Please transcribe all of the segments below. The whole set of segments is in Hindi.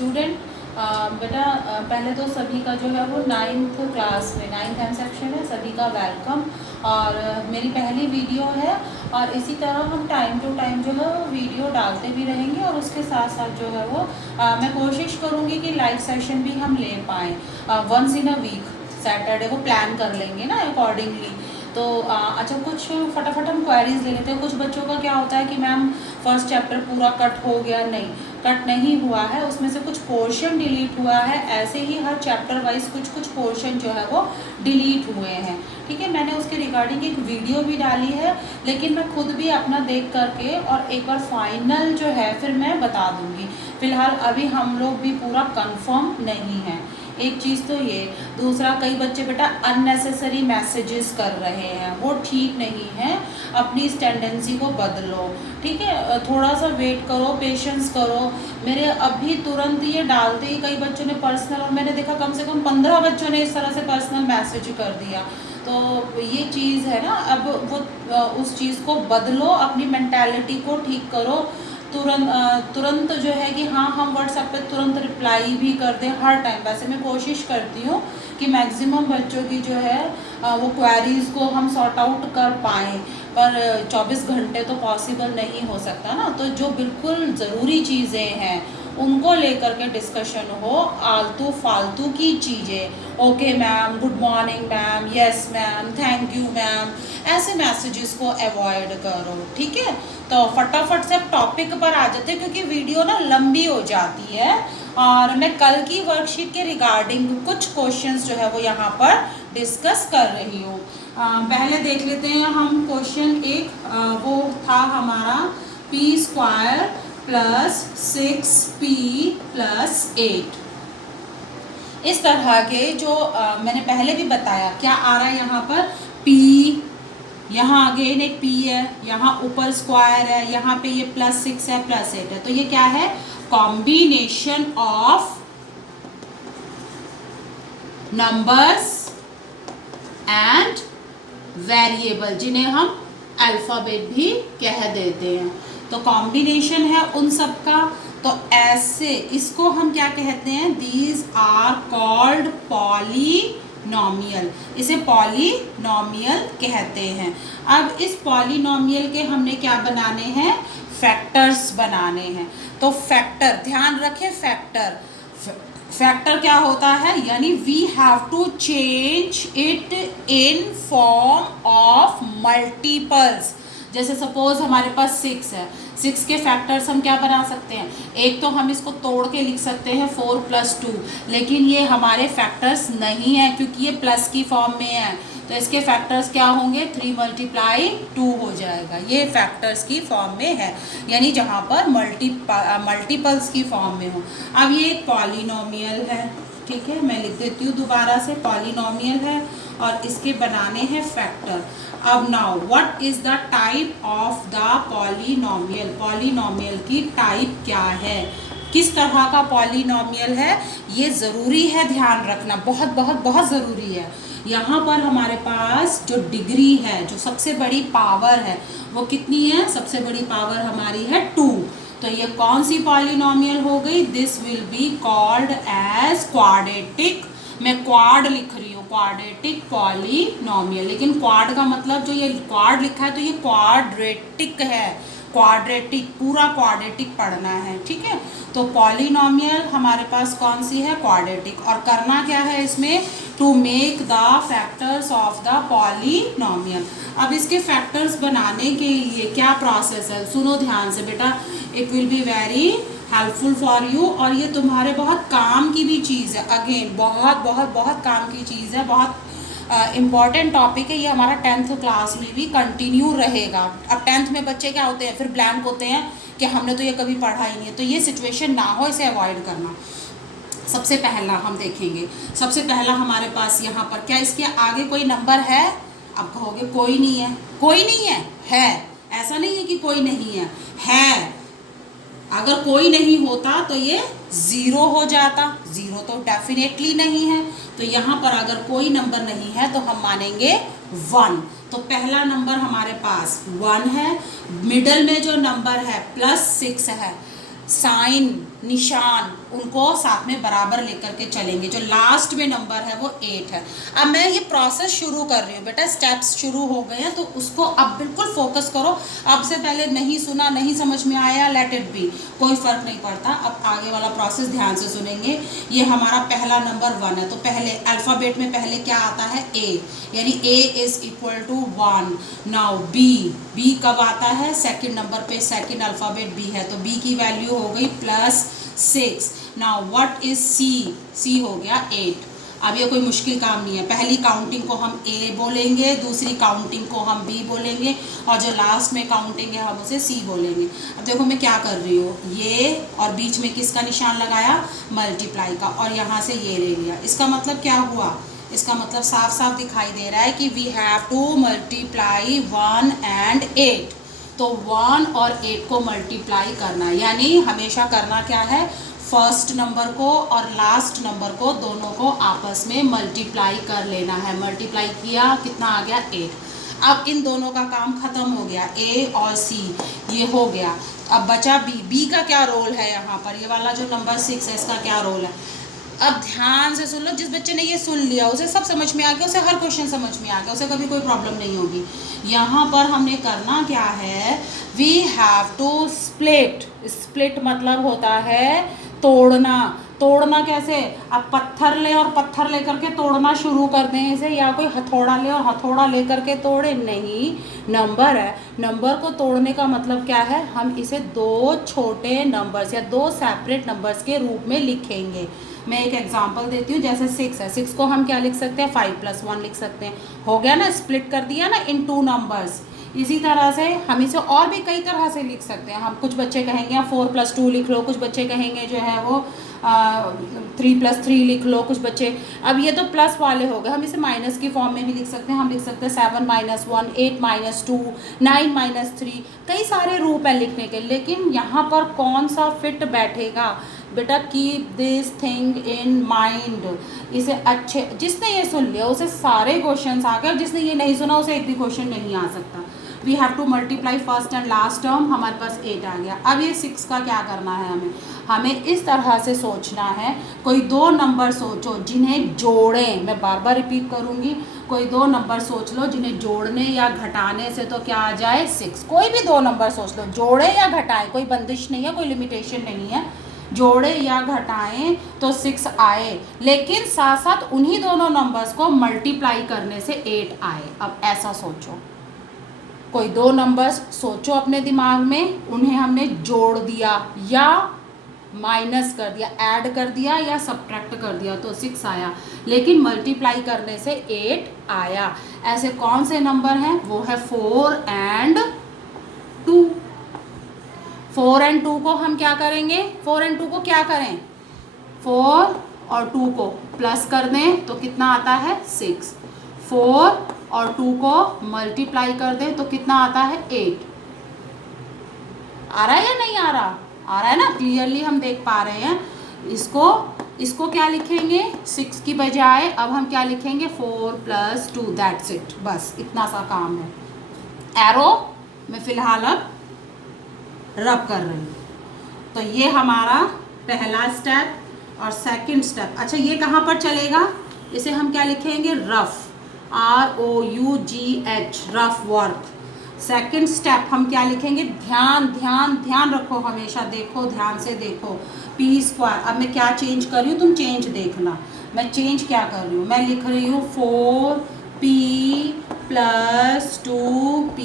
स्टूडेंट बेटा पहले तो सभी का जो है वो 9th क्लास में 9th एम सेक्शन है, सभी का वेलकम। और मेरी पहली वीडियो है और इसी तरह हम टाइम टू टाइम जो है वो वीडियो डालते भी रहेंगे और उसके साथ साथ जो है वो मैं कोशिश करूँगी कि लाइव सेशन भी हम ले पाएँ once in a week. Saturday को प्लान कर लेंगे ना अकॉर्डिंगली। तो अच्छा, कुछ फटाफट हम क्वेरीज ले लेते हैं। कुछ बच्चों का क्या होता है कि मैम फर्स्ट चैप्टर पूरा कट हो गया, नहीं कट नहीं हुआ है, उसमें से कुछ पोर्शन डिलीट हुआ है। ऐसे ही हर चैप्टर वाइज कुछ कुछ पोर्शन जो है वो डिलीट हुए हैं, ठीक है। मैंने उसके रिगार्डिंग एक वीडियो भी डाली है, लेकिन मैं खुद भी अपना देख करके और एक बार फाइनल जो है फिर मैं बता दूंगी। फिलहाल अभी हम लोग भी पूरा कंफर्म नहीं है, एक चीज़ तो ये। दूसरा, कई बच्चे बेटा अननेसेसरी मैसेजेस कर रहे हैं, वो ठीक नहीं है। अपनी इस टेंडेंसी को बदलो, ठीक है। थोड़ा सा वेट करो, पेशेंस करो। मेरे अभी तुरंत ये डालते ही कई बच्चों ने पर्सनल, और मैंने देखा कम से कम 15 बच्चों ने इस तरह से पर्सनल मैसेज कर दिया। तो ये चीज़ है ना, अब वो उस चीज़ को बदलो, अपनी मेंटालिटी को ठीक करो। तुरंत जो है कि हाँ हम व्हाट्सएप पे तुरंत रिप्लाई भी कर दें हर टाइम। वैसे मैं कोशिश करती हूँ कि मैक्सिमम बच्चों की जो है वो क्वेरीज़ को हम सॉर्ट आउट कर पाएँ, पर 24 घंटे तो पॉसिबल नहीं हो सकता ना। तो जो बिल्कुल ज़रूरी चीज़ें हैं उनको लेकर के डिस्कशन हो, आलतू फालतू की चीज़ें, okay ma'am, good morning ma'am, yes ma'am, thank you ma'am, ऐसे मैसेजेस को अवॉइड करो, ठीक है। तो फटाफट से टॉपिक पर आ जाते हैं क्योंकि वीडियो ना लंबी हो जाती है। और मैं कल की वर्कशीट के रिगार्डिंग कुछ क्वेश्चंस जो है वो यहाँ पर डिस्कस कर रही हूँ। पहले देख लेते हैं हम क्वेश्चन एक, वो था हमारा p² + 6p + 8। इस तरह के जो मैंने पहले भी बताया, क्या आ रहा है यहाँ पर p, यहाँ अगेन एक p है, यहाँ ऊपर स्क्वायर है, यहाँ पे ये +6 है, +8 है। तो ये क्या है? Combination of numbers and variable, जिन्हें हम अल्फ़ाबेट भी कह देते हैं। तो कॉम्बिनेशन है उन सब का। तो ऐसे इसको हम क्या कहते हैं? These are called polynomial. इसे पॉलीनॉमियल कहते हैं। अब इस पॉलीनॉमियल के हमने क्या बनाने हैं? फैक्टर्स बनाने हैं। तो फैक्टर, ध्यान रखें, फैक्टर क्या होता है? यानी we have to change it in form of multiples. जैसे सपोज हमारे पास 6 है, 6 के फैक्टर्स हम क्या बना सकते हैं? एक तो हम इसको तोड़ के लिख सकते हैं 4 + 2, लेकिन ये हमारे फैक्टर्स नहीं है क्योंकि ये प्लस की फॉर्म में है। तो इसके फैक्टर्स क्या होंगे? 3 × 2 हो जाएगा। ये फैक्टर्स की फॉर्म में है, यानी जहाँ पर मल्टीपल्स की फॉर्म में हो। अब ये एक पॉलीनॉमियल है, ठीक है, मैं लिख देती हूँ दोबारा से, पॉलीनॉमियल है और इसके बनाने हैं फैक्टर। अब now what is the type of the polynomial? Polynomial की टाइप क्या है, किस तरह का पॉलीनॉमियल है, ये ज़रूरी है ध्यान रखना, बहुत बहुत बहुत ज़रूरी है। यहाँ पर हमारे पास जो डिग्री है, जो सबसे बड़ी पावर है, वो कितनी है? सबसे बड़ी पावर हमारी है 2। तो ये कौन सी पॉलीनॉमियल हो गई? This will be called as quadratic. मैं क्वाड लिख रही हूँ, क्वाड्रेटिक पॉलीनॉमियल, लेकिन क्वाड का मतलब जो ये क्वाड लिखा है तो ये क्वाड्रेटिक है, क्वाड्रेटिक, पूरा क्वाड्रेटिक पढ़ना है, ठीक है। तो पॉलीनॉमियल हमारे पास कौन सी है? क्वाड्रेटिक। और करना क्या है इसमें? To make the factors of the polynomial. अब इसके फैक्टर्स बनाने के लिए क्या प्रोसेस है? सुनो ध्यान से बेटा, it will be very helpful for you, और ये तुम्हारे बहुत काम की भी चीज़ है। अगेन बहुत बहुत बहुत काम की चीज़ है, बहुत इम्पॉर्टेंट टॉपिक है। ये हमारा 10th क्लास में भी कंटिन्यू रहेगा। अब 10th में बच्चे क्या होते हैं? फिर ब्लैंक होते हैं कि हमने तो ये कभी पढ़ा ही नहीं है। तो ये सिचुएशन ना हो, इसे अवॉइड करना। सबसे पहला हम देखेंगे, सबसे पहला हमारे पास यहाँ पर क्या, इसके आगे कोई नंबर है? अब कहोगे कोई नहीं है, कोई नहीं है, ऐसा नहीं है कि कोई नहीं है। अगर कोई नहीं होता तो ये 0 हो जाता, 0 तो डेफिनेटली नहीं है। तो यहाँ पर अगर कोई नंबर नहीं है तो हम मानेंगे 1। तो पहला नंबर हमारे पास 1 है। मिडल में जो नंबर है +6 है, साइन निशान उनको साथ में बराबर लेकर के चलेंगे। जो लास्ट में नंबर है वो 8 है। अब मैं ये प्रोसेस शुरू कर रही हूँ बेटा, स्टेप्स शुरू हो गए हैं तो उसको अब बिल्कुल फोकस करो। अब से पहले नहीं सुना, नहीं समझ में आया, लेट इट बी, कोई फ़र्क नहीं पड़ता। अब आगे वाला प्रोसेस ध्यान से सुनेंगे। ये हमारा पहला नंबर 1 है, तो पहले अल्फ़ाबेट में पहले क्या आता है? A, यानी A is equal to 1। Now B कब आता है? सेकंड नंबर पे, सेकंड अल्फ़ाबेट B है, तो B की वैल्यू हो गई +6। नाउ व्हाट इज C हो गया 8। अब ये कोई मुश्किल काम नहीं है। पहली काउंटिंग को हम A बोलेंगे, दूसरी काउंटिंग को हम B बोलेंगे, और जो लास्ट में काउंटिंग है हम उसे C बोलेंगे। अब देखो मैं क्या कर रही हूँ, ये और बीच में किसका निशान लगाया? मल्टीप्लाई का, और यहाँ से ये ले लिया। इसका मतलब क्या हुआ? इसका मतलब साफ साफ दिखाई दे रहा है कि we have to multiply 1 and 8। तो 1 और 8 को मल्टीप्लाई करना, यानी हमेशा करना क्या है? फर्स्ट नंबर को और लास्ट नंबर को, दोनों को आपस में मल्टीप्लाई कर लेना है। मल्टीप्लाई किया, कितना आ गया? 8। अब इन दोनों का काम खत्म हो गया, A और C ये हो गया। अब बचा B का क्या रोल है यहाँ पर? ये वाला जो नंबर 6 है इसका क्या रोल है? अब ध्यान से सुन लो। जिस बच्चे ने ये सुन लिया उसे सब समझ में आ गया, उसे हर क्वेश्चन समझ में आ गया, उसे कभी कोई प्रॉब्लम नहीं होगी। यहाँ पर हमने करना क्या है? वी हैव टू स्प्लिट मतलब होता है तोड़ना। तोड़ना कैसे? अब पत्थर ले और पत्थर लेकर के तोड़ना शुरू कर दें इसे, या कोई हथौड़ा ले और हथौड़ा लेकर के तोड़े नहीं। नंबर है, नंबर को तोड़ने का मतलब क्या है? हम इसे 2 छोटे नंबर्स या 2 सेपरेट नंबर्स के रूप में लिखेंगे। मैं एक एग्जांपल देती हूँ। जैसे 6 है, 6 को हम क्या लिख सकते हैं? 5 + 1 लिख सकते हैं। हो गया ना, स्प्लिट कर दिया ना इन 2 नंबर्स। इसी तरह से हम इसे और भी कई तरह से लिख सकते हैं। हम कुछ बच्चे कहेंगे 4 + 2 लिख लो, कुछ बच्चे कहेंगे जो है वो 3 + 3 लिख लो, कुछ बच्चे। अब ये तो प्लस वाले हो गए, हम इसे माइनस की फॉर्म में भी लिख सकते हैं। हम लिख सकते हैं 7 - 1, 8 - 2, 9 - 3। कई सारे रूप है लिखने के, लेकिन यहाँ पर कौन सा फिट बैठेगा बेटा? Keep this thing in mind. इसे अच्छे, जिसने ये सुन लिया उसे सारे क्वेश्चंस आ गए, जिसने ये नहीं सुना उसे एक भी क्वेश्चन नहीं आ सकता। We have to multiply first and last term, हमारे पास 8 आ गया। अब ये 6 का क्या करना है? हमें इस तरह से सोचना है। कोई 2 नंबर सोचो जिन्हें जोड़ें, मैं बार बार रिपीट करूँगी। कोई 2 नंबर सोच लो जिन्हें जोड़ने या घटाने से तो क्या आ जाए? 6। कोई भी 2 नंबर सोच लो, जोड़े या घटाएं, कोई बंदिश नहीं है, कोई लिमिटेशन नहीं है। जोड़े या घटाएं तो 6 आए, लेकिन साथ साथ उन्हीं दोनों नंबर्स को मल्टीप्लाई करने से 8 आए। अब ऐसा सोचो, कोई 2 नंबर्स सोचो अपने दिमाग में, उन्हें हमने जोड़ दिया या माइनस कर दिया, ऐड कर दिया या सब्ट्रैक्ट कर दिया तो 6 आया, लेकिन मल्टीप्लाई करने से 8 आया। ऐसे कौन से नंबर हैं? वो है 4 and 2। 4 and 2 को हम क्या करेंगे? 4 and 2 को क्या करें? 4 और 2 को प्लस कर दें तो कितना आता है? 6। 4 और 2 को मल्टीप्लाई कर दें तो कितना आता है? 8। आ रहा है या नहीं आ रहा? आ रहा है ना, क्लियरली हम देख पा रहे हैं। इसको क्या लिखेंगे? 6 की बजाय अब हम क्या लिखेंगे? 4 + 2, दैट्स इट। बस इतना सा काम है। एरो मैं फिलहाल अब रब कर रही हूँ। तो ये हमारा पहला स्टेप और सेकंड स्टेप। अच्छा, ये कहाँ पर चलेगा? इसे हम क्या लिखेंगे? Rough, ROUGH, rough work. Second step हम क्या लिखेंगे? ध्यान ध्यान ध्यान रखो, हमेशा देखो, ध्यान से देखो। P²। अब मैं क्या चेंज कर रही हूँ, तुम चेंज देखना। मैं चेंज क्या कर रही हूँ? मैं लिख रही हूँ 4P + 2P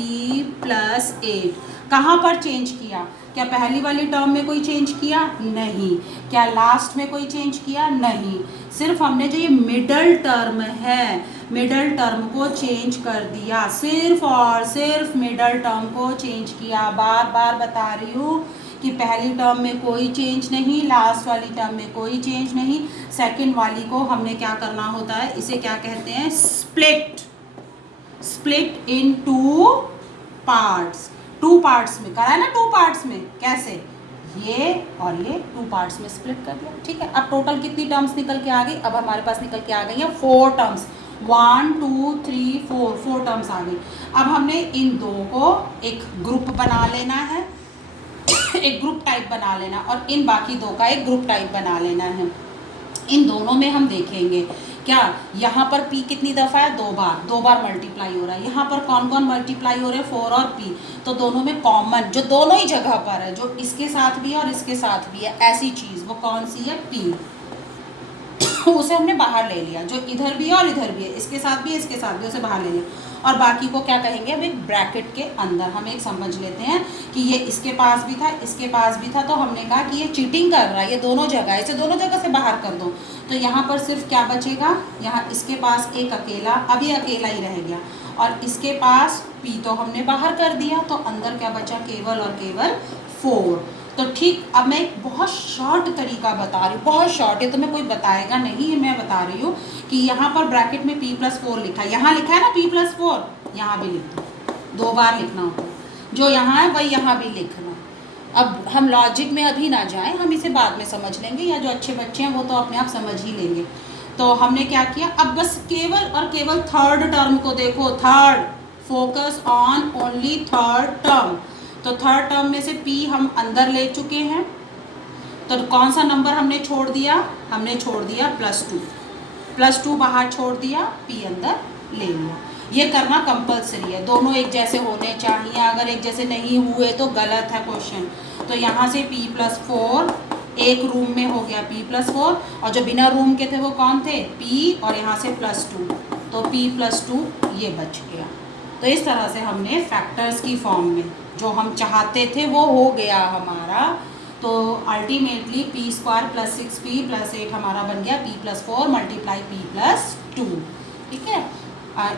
+ 8। कहाँ पर चेंज किया? क्या पहली वाली टर्म में कोई चेंज किया? नहीं। क्या लास्ट में कोई चेंज किया? नहीं। सिर्फ हमने जो ये मिडल टर्म है, मिडल टर्म को चेंज कर दिया, सिर्फ और सिर्फ मिडल टर्म को चेंज किया। बार बार बता रही हूँ कि पहली टर्म में कोई चेंज नहीं, लास्ट वाली टर्म में कोई चेंज नहीं। सेकंड वाली को हमने क्या करना होता है? इसे क्या कहते हैं? Split in 2 parts. 2 पार्ट्स में करा है ना, 2 पार्ट्स में कैसे? ये और ये 2 पार्ट्स में स्प्लिट कर दिया। ठीक है, अब टोटल कितनी टर्म्स निकल के आ गई? अब हमारे पास निकल के आ गई है 4 टर्म्स। 1 2 3 4 टर्म्स आ गई। अब हमने इन 2 को एक ग्रुप बना लेना है। एक ग्रुप टाइप बना लेना और इन बाकी दो का एक ग्रुप टाइप बना लेना है। इन दोनों में हम देखेंगे क्या यहाँ पर p कितनी दफ़ा है, दो बार मल्टीप्लाई हो रहा है। यहाँ पर कौन कौन मल्टीप्लाई हो रहे हैं, 4 और p। तो दोनों में कॉमन जो दोनों ही जगह पर है, जो इसके साथ भी है और इसके साथ भी है, ऐसी चीज़ वो कौन सी है, p। उसे हमने बाहर ले लिया। जो इधर भी है और इधर भी है, इसके साथ भी है इसके साथ भी, उसे बाहर ले लिया। और बाकी को क्या कहेंगे, अब एक ब्रैकेट के अंदर हम एक समझ लेते हैं कि ये इसके पास भी था इसके पास भी था, तो हमने कहा कि ये चीटिंग कर रहा है, ये दोनों जगह, इसे दोनों जगह से बाहर कर दो। तो यहाँ पर सिर्फ क्या बचेगा, यहाँ इसके पास एक अकेला, अब ये अकेला ही रह गया, और इसके पास p तो हमने बाहर कर दिया, तो अंदर क्या बचा, केवल और केवल 4। तो ठीक, अब मैं एक बहुत शॉर्ट तरीका बता रही हूँ, बहुत शॉर्ट है, तो मैं कोई बताएगा नहीं, ये मैं बता रही हूँ कि यहाँ पर ब्रैकेट में p+4 लिखा है, यहाँ लिखा है ना p+4, यहाँ भी लिख दो, 2 बार लिखना होता है, जो यहाँ है वही यहाँ भी लिखना। अब हम लॉजिक में अभी ना जाएं, हम इसे बाद में समझ लेंगे, या जो अच्छे बच्चे हैं वो तो अपने आप समझ ही लेंगे। तो हमने क्या किया, अब बस केवल और केवल थर्ड टर्म को देखो, third, focus on only third term. तो थर्ड टर्म में से p हम अंदर ले चुके हैं, तो कौन सा नंबर हमने छोड़ दिया, हमने छोड़ दिया +2 बाहर छोड़ दिया, p अंदर ले लिया। ये करना कंपलसरी है, दोनों एक जैसे होने चाहिए, अगर एक जैसे नहीं हुए तो गलत है क्वेश्चन। तो यहाँ से p+4 एक रूम में हो गया p+4, और जो बिना रूम के थे वो कौन थे, p, और यहाँ से +2, तो p+2 ये बच गया। तो इस तरह से हमने फैक्टर्स की फॉर्म में जो हम चाहते थे वो हो गया हमारा। तो अल्टीमेटली p² + 6p + 8 हमारा बन गया p+4 × p+2। ठीक है,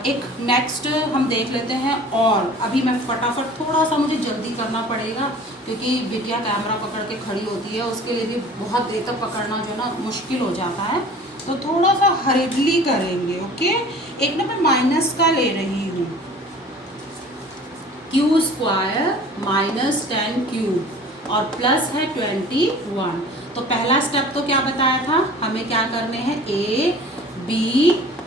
एक नेक्स्ट हम देख लेते हैं। और अभी मैं फटाफट, थोड़ा सा मुझे जल्दी करना पड़ेगा क्योंकि बिटिया कैमरा पकड़ के खड़ी होती है, उसके लिए भी बहुत देर तक पकड़ना जो है ना मुश्किल हो जाता है, तो थोड़ा सा हरिडली करेंगे। ओके, एक ना मैं माइनस का ले रही हूँ, q² -10³ और प्लस है 21। तो पहला स्टेप तो क्या बताया था, हमें क्या करने हैं, a, b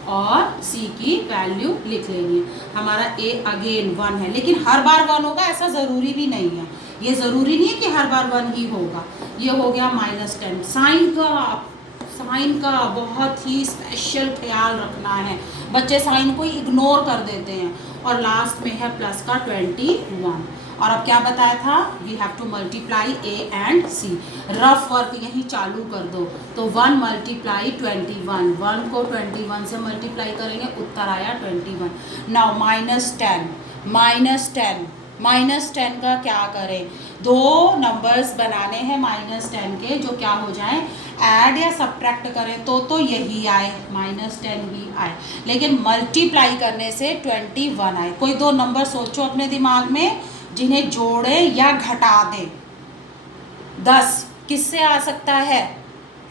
और c की वैल्यू लिख लेनी है। हमारा a अगेन 1 है, लेकिन हर बार 1 होगा ऐसा ज़रूरी भी नहीं है, ये ज़रूरी नहीं है कि हर बार 1 ही होगा। ये हो गया -10। साइन का बहुत ही स्पेशल ख्याल रखना है, बच्चे साइन को इग्नोर कर देते हैं। और लास्ट में है प्लस का 21। और अब क्या बताया था, we have to multiply a and c। Rough work यहीं चालू कर दो, तो 1 × 21, 1 को 21 से मल्टीप्लाई करेंगे, उत्तर आया 21। नाउ -10 का क्या करें, दो नंबर्स बनाने हैं -10 के, जो क्या हो जाए, ऐड या सब्ट्रैक्ट करें तो यही आए, -10 ही आए, लेकिन मल्टीप्लाई करने से 21 आए। कोई दो नंबर सोचो अपने दिमाग में जिन्हें जोड़े या घटा दें। 10 किससे आ सकता है,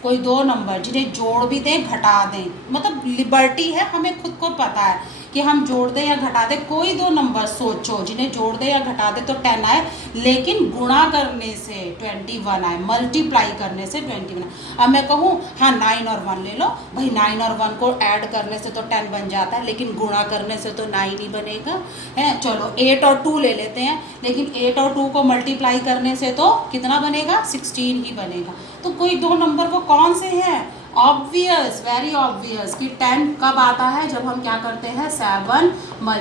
कोई दो नंबर जिन्हें जोड़ भी दें घटा दें, मतलब लिबर्टी है, हमें खुद को पता है कि हम जोड़ दें या घटा दें। कोई दो नंबर सोचो जिन्हें जोड़ दें या घटा दें तो 10 आए, लेकिन गुणा करने से 21 आए, मल्टीप्लाई करने से 21। अब मैं कहूँ हाँ 9 और 1 ले लो, भाई 9 और 1 को ऐड करने से तो 10 बन जाता है, लेकिन गुणा करने से तो 9 ही बनेगा, है। चलो 8 और 2 ले लेते हैं, लेकिन 8 और 2 को मल्टीप्लाई करने से तो कितना बनेगा, 16 ही बनेगा। तो कोई दो नंबर वो कौन से हैं, ऑब्वियस, वेरी ऑब्वियस कि 10 कब आता है, जब हम क्या करते हैं, 7 ×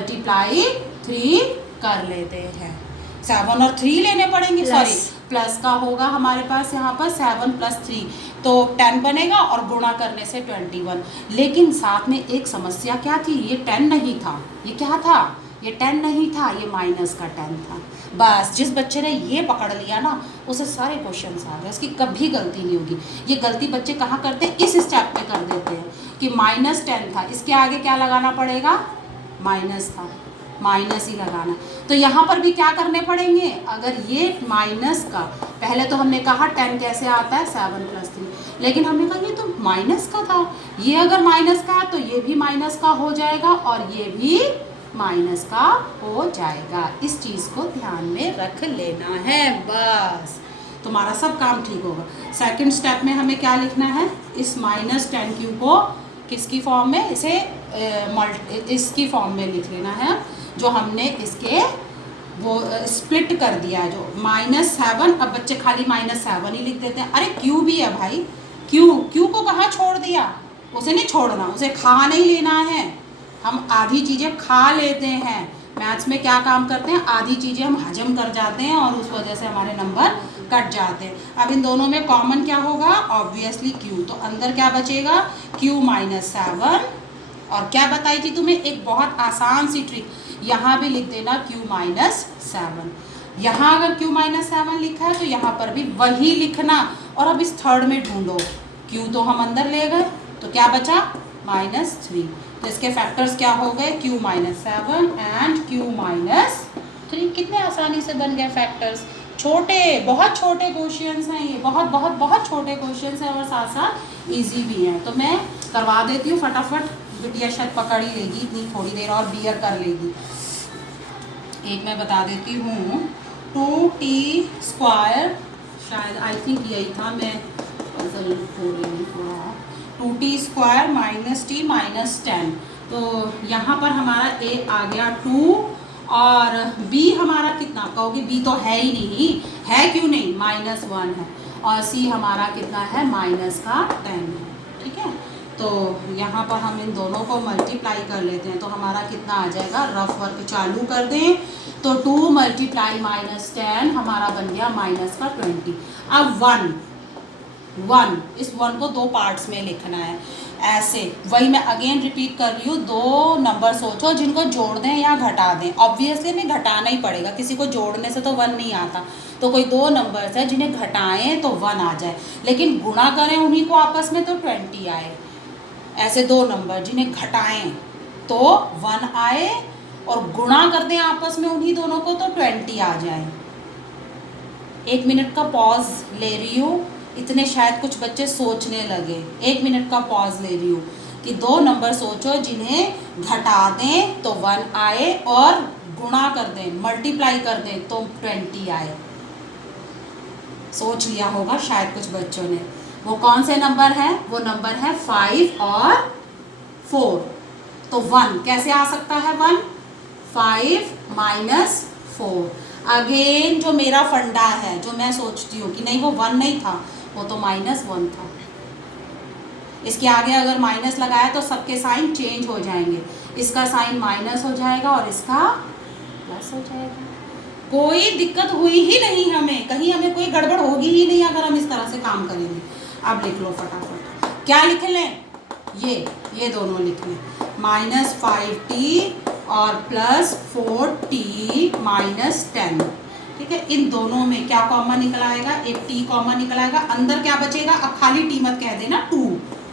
3 कर लेते हैं। 7 और 3 लेने पड़ेंगे, सॉरी प्लस का होगा हमारे पास यहाँ पर 7 + 3, तो 10 बनेगा, और गुणा करने से 21। लेकिन साथ में एक समस्या क्या थी, ये 10 नहीं था, ये क्या था, ये 10 नहीं था, ये माइनस का 10 था। बस जिस बच्चे ने ये पकड़ लिया ना, उसे सारे क्वेश्चंस आ गए, उसकी कभी गलती नहीं होगी। ये गलती बच्चे कहाँ करते हैं, इस स्टेप पे कर देते हैं कि -10 था, इसके आगे क्या लगाना पड़ेगा, माइनस था, माइनस ही लगाना। तो यहाँ पर भी क्या करने पड़ेंगे, अगर ये माइनस का, पहले तो हमने कहा 10 कैसे आता है, 7 + 3, लेकिन हमने कहा ये तो माइनस का था, ये अगर माइनस का है तो ये भी माइनस का हो जाएगा, और ये भी माइनस का हो जाएगा। इस चीज़ को ध्यान में रख लेना है, बस तुम्हारा सब काम ठीक होगा। सेकंड स्टेप में हमें क्या लिखना है, इस -10³ को किसकी फॉर्म में, इसे इसकी फॉर्म में लिख लेना है, जो हमने इसके वो स्प्लिट कर दिया है जो -7। अब बच्चे खाली -7 ही लिख देते हैं। अरे क्यू भी है भाई, क्यू को कहाँ छोड़ दिया, उसे नहीं छोड़ना, उसे खा नहीं लेना है। हम आधी चीज़ें खा लेते हैं, मैथ्स में क्या काम करते हैं, आधी चीज़ें हम हजम कर जाते हैं और उस वजह से हमारे नंबर कट जाते हैं। अब इन दोनों में कॉमन क्या होगा, ऑब्वियसली क्यू। तो अंदर क्या बचेगा, क्यू -7। और क्या बताई थी तुम्हें, एक बहुत आसान सी ट्रिक, यहाँ भी लिख देना क्यू -7। यहाँ अगर क्यू -7 लिखा है तो यहाँ पर भी वही लिखना। और अब इस थर्ड में ढूंढो, क्यू तो हम अंदर ले गए, तो क्या बचा -3। तो इसके फैक्टर्स क्या हो गए, क्यू -7 एंड क्यू -3। कितने आसानी से बन गए फैक्टर्स। छोटे, बहुत छोटे क्वेश्चंस हैं ये, बहुत बहुत बहुत छोटे क्वेश्चंस हैं और साथ साथ इजी भी हैं। तो मैं करवा देती हूँ फटाफट, बिटिया शायद पकड़ ही लेगी, इतनी थोड़ी देर और बियर कर लेगी। एक मैं बता देती हूँ, 2t², शायद आई थिंक यही था, मैं पजल हो रही हूँ थोड़ा। 2t² -t -10। तो यहाँ पर हमारा a आ गया 2 और b हमारा कितना, कहोगे b तो है ही नहीं, है क्यों नहीं, -1 है। और c हमारा कितना है, -10 है। ठीक है, तो यहाँ पर हम इन दोनों को मल्टीप्लाई कर लेते हैं तो हमारा कितना आ जाएगा, रफ वर्क चालू कर दें तो 2 × -10 हमारा बन गया -20। अब 1, इस 1 को 2 पार्ट्स में लिखना है ऐसे। वही मैं अगेन रिपीट कर रही हूँ, 2 नंबर सोचो जिनको जोड़ दें या घटा दें। ऑब्वियसली हमें घटाना ही पड़ेगा, किसी को जोड़ने से तो 1 नहीं आता। तो कोई 2 नंबर्स है जिन्हें घटाएं तो 1 आ जाए, लेकिन गुणा करें उन्हीं को आपस में तो 20 आए। ऐसे 2 नंबर जिन्हें घटाएं तो 1 आए और गुणा कर दें आपस में उन्हीं दोनों को तो 20 आ जाए। 1 मिनट का पॉज ले रही हूँ, इतने शायद कुछ बच्चे सोचने लगे। 1 मिनट का पॉज ले रही हूँ कि 2 नंबर सोचो जिन्हें घटा दें तो 1 आए और गुणा कर दें, मल्टीप्लाई कर दें तो 20 आए। सोच लिया होगा शायद कुछ बच्चों ने। वो कौन से नंबर हैं, वो नंबर है 5 और 4। तो 1 कैसे आ सकता है, 1 5 -4। अगेन जो मेरा फंडा है, जो मैं सोचती हूँ कि नहीं वो 1 नहीं था, वो तो -1 था। इसके आगे अगर माइनस लगाया तो सबके साइन चेंज हो जाएंगे, इसका साइन माइनस हो जाएगा और इसका प्लस हो जाएगा। कोई दिक्कत हुई ही नहीं हमें, कहीं हमें कोई गड़बड़ होगी ही नहीं अगर हम इस तरह से काम करेंगे। अब लिख लो फटाफट, क्या लिख लें, ये दोनों लिख लें, -5t और +4t -10। ठीक है, इन दोनों में क्या कॉमन निकल आएगा, एक t कॉमन निकल आएगा। अंदर क्या बचेगा, अब खाली t मत कह देना,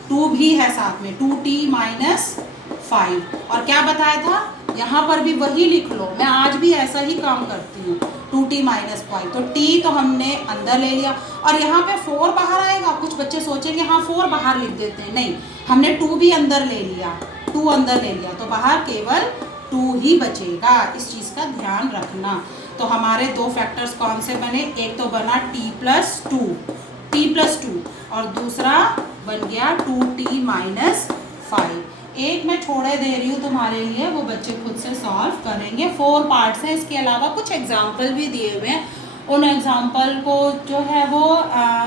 2 भी है साथ में, 2t -5। और क्या बताया था, यहाँ पर भी वही लिख लो, मैं आज भी ऐसा ही काम करती हूँ, 2t -5। तो t तो हमने अंदर ले लिया और यहाँ पे 4 बाहर आएगा। कुछ बच्चे सोचेंगे हाँ 4 बाहर लिख देते हैं, नहीं, हमने 2 भी अंदर ले लिया, 2 अंदर ले लिया तो बाहर केवल 2 ही बचेगा। इस चीज़ का ध्यान रखना। तो हमारे 2 फैक्टर्स कौन से बने, एक तो बना t+2 और दूसरा बन गया 2t -5। एक मैं छोड़े दे रही हूँ तुम्हारे लिए, वो बच्चे खुद से सॉल्व करेंगे। 4 पार्ट्स हैं, इसके अलावा कुछ एग्जाम्पल भी दिए हुए हैं, उन एग्जाम्पल को जो है वो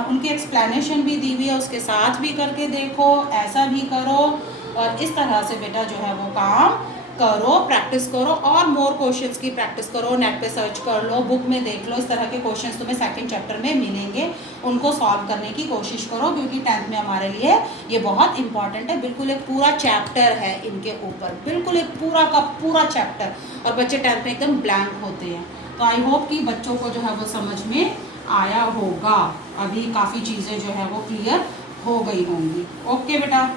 उनकी एक्सप्लेनेशन भी दी हुई है, उसके साथ भी करके देखो, ऐसा भी करो और इस तरह से बेटा जो है वो काम करो, प्रैक्टिस करो और मोर क्वेश्चंस की प्रैक्टिस करो। नेट पे सर्च कर लो, बुक में देख लो, इस तरह के क्वेश्चंस तुम्हें 2nd चैप्टर में मिलेंगे, उनको सॉल्व करने की कोशिश करो क्योंकि 10th में हमारे लिए ये बहुत इंपॉर्टेंट है। बिल्कुल एक पूरा चैप्टर है इनके ऊपर, बिल्कुल एक पूरा का पूरा चैप्टर, और बच्चे 10th में एकदम ब्लैंक होते हैं। तो आई होप कि बच्चों को जो है वो समझ में आया होगा, अभी काफ़ी चीज़ें जो है वो क्लियर हो गई होंगी। ओके बेटा।